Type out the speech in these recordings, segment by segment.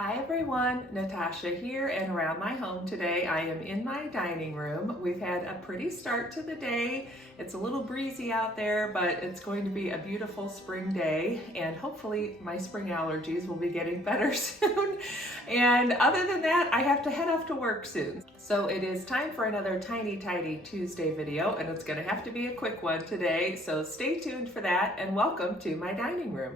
Hi everyone, Natasha here, and around my home today I am in my dining room. We've had a pretty start to the day. It's a little breezy out there, but it's going to be a beautiful spring day, and hopefully my spring allergies will be getting better soon. And other than that, I have to head off to work soon. So it is time for another Tiny Tidy Tuesday video, and it's going to have to be a quick one today, so stay tuned for that, and welcome to my dining room.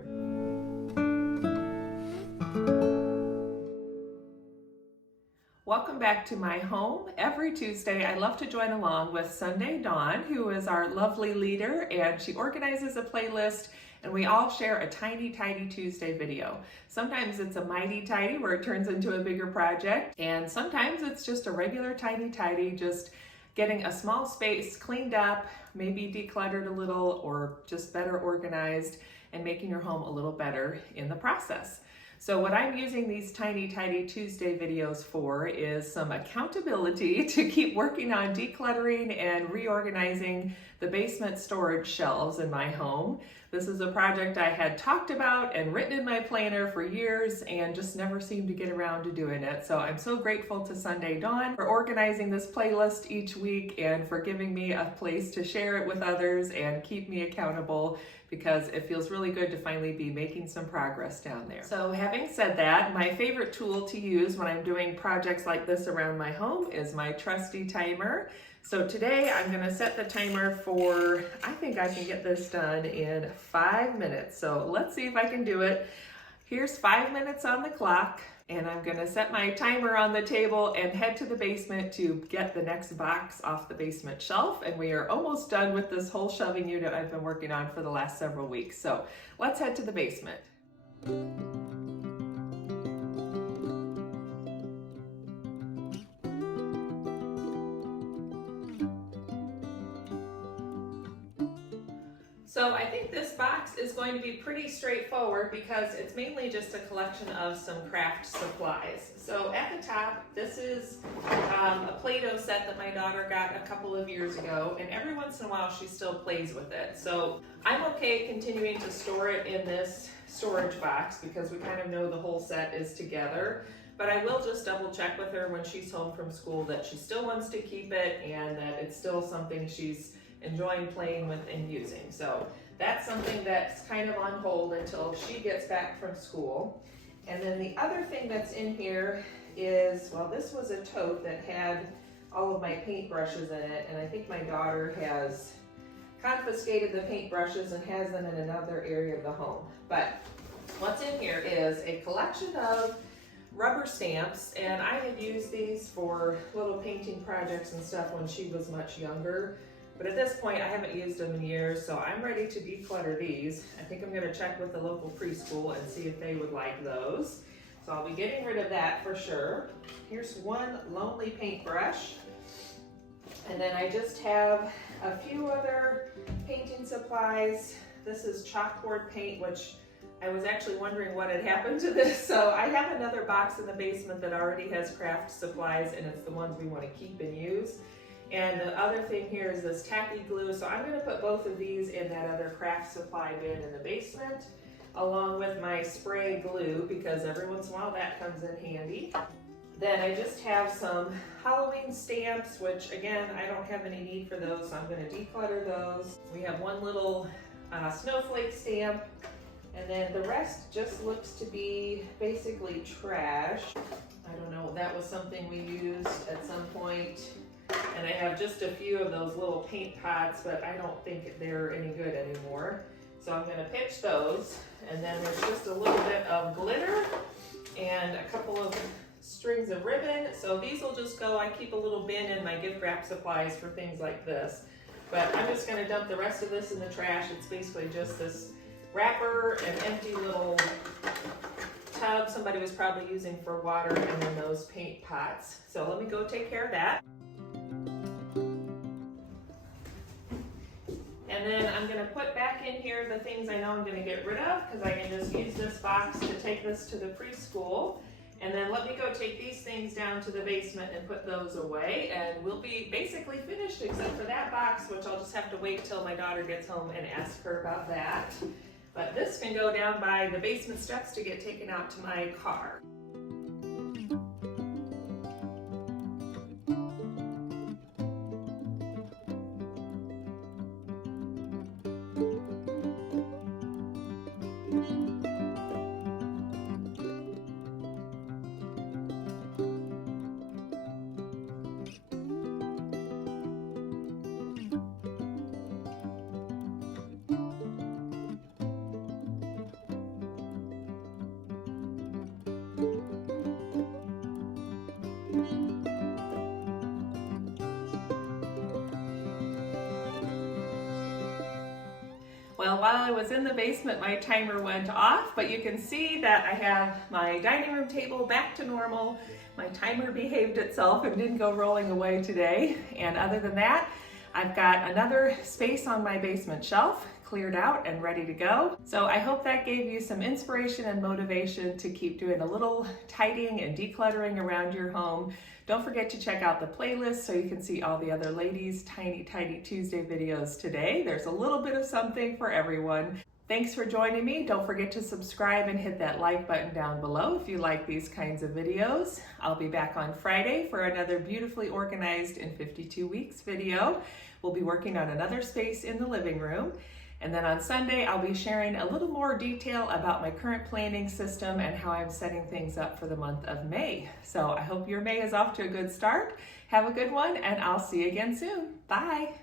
Welcome back to my home. Every Tuesday, I love to join along with Sunday Dawn, who is our lovely leader, and she organizes a playlist, and we all share a Tiny Tidy Tuesday video. Sometimes it's a mighty tidy where it turns into a bigger project, and sometimes it's just a regular tiny tidy, just getting a small space cleaned up, maybe decluttered a little, or just better organized, and making your home a little better in the process. So what I'm using these Tiny Tidy Tuesday videos for is some accountability to keep working on decluttering and reorganizing the basement storage shelves in my home. This is a project I had talked about and written in my planner for years and just never seemed to get around to doing it. So I'm so grateful to Sunday Dawn for organizing this playlist each week and for giving me a place to share it with others and keep me accountable, because it feels really good to finally be making some progress down there. So having said that, my favorite tool to use when I'm doing projects like this around my home is my trusty timer. So today I'm gonna set the timer for, I think I can get this done in 5 minutes. So let's see if I can do it. Here's 5 minutes on the clock, and I'm gonna set my timer on the table and head to the basement to get the next box off the basement shelf. And we are almost done with this whole shelving unit I've been working on for the last several weeks. So let's head to the basement. So I think this box is going to be pretty straightforward because it's mainly just a collection of some craft supplies. So at the top, this is a Play-Doh set that my daughter got a couple of years ago, and every once in a while she still plays with it. So I'm okay continuing to store it in this storage box because we kind of know the whole set is together. But I will just double check with her when she's home from school that she still wants to keep it and that it's still something she's enjoying playing with and using. So that's something that's kind of on hold until she gets back from school. And then the other thing that's in here is, well, this was a tote that had all of my paintbrushes in it, and I think my daughter has confiscated the paintbrushes and has them in another area of the home. But what's in here is a collection of rubber stamps, and I had used these for little painting projects and stuff when she was much younger. But at this point, I haven't used them in years, so I'm ready to declutter these. I think I'm going to check with the local preschool and see if they would like those. So I'll be getting rid of that for sure. Here's one lonely paintbrush. And then I just have a few other painting supplies. This is chalkboard paint, which I was actually wondering what had happened to this. So I have another box in the basement that already has craft supplies, and it's the ones we want to keep and use. And the other thing here is this tacky glue. So I'm going to put both of these in that other craft supply bin in the basement, along with my spray glue, because every once in a while that comes in handy. Then I just have some Halloween stamps, which again, I don't have any need for those, so I'm going to declutter those. We have one little snowflake stamp, and then the rest just looks to be basically trash. I don't know, that was something we used at some point. And I have just a few of those little paint pots, but I don't think they're any good anymore. So I'm going to pitch those. And then there's just a little bit of glitter and a couple of strings of ribbon. So these will just go, I keep a little bin in my gift wrap supplies for things like this. But I'm just going to dump the rest of this in the trash. It's basically just this wrapper, an empty little tub somebody was probably using for water, and then those paint pots. So let me go take care of that. And then I'm going to put back in here the things I know I'm going to get rid of, because I can just use this box to take this to the preschool. And then let me go take these things down to the basement and put those away, and we'll be basically finished except for that box, which I'll just have to wait till my daughter gets home and ask her about that. But this can go down by the basement steps to get taken out to my car. Well, while I was in the basement, my timer went off, but you can see that I have my dining room table back to normal. My timer behaved itself and didn't go rolling away today. And other than that, I've got another space on my basement shelf cleared out and ready to go. So I hope that gave you some inspiration and motivation to keep doing a little tidying and decluttering around your home. Don't forget to check out the playlist so you can see all the other ladies' Tiny Tidy Tuesday videos today. There's a little bit of something for everyone. Thanks for joining me. Don't forget to subscribe and hit that like button down below if you like these kinds of videos. I'll be back on Friday for another beautifully organized in 52 weeks video. We'll be working on another space in the living room. And then on Sunday, I'll be sharing a little more detail about my current planning system and how I'm setting things up for the month of May. So I hope your May is off to a good start. Have a good one, and I'll see you again soon. Bye.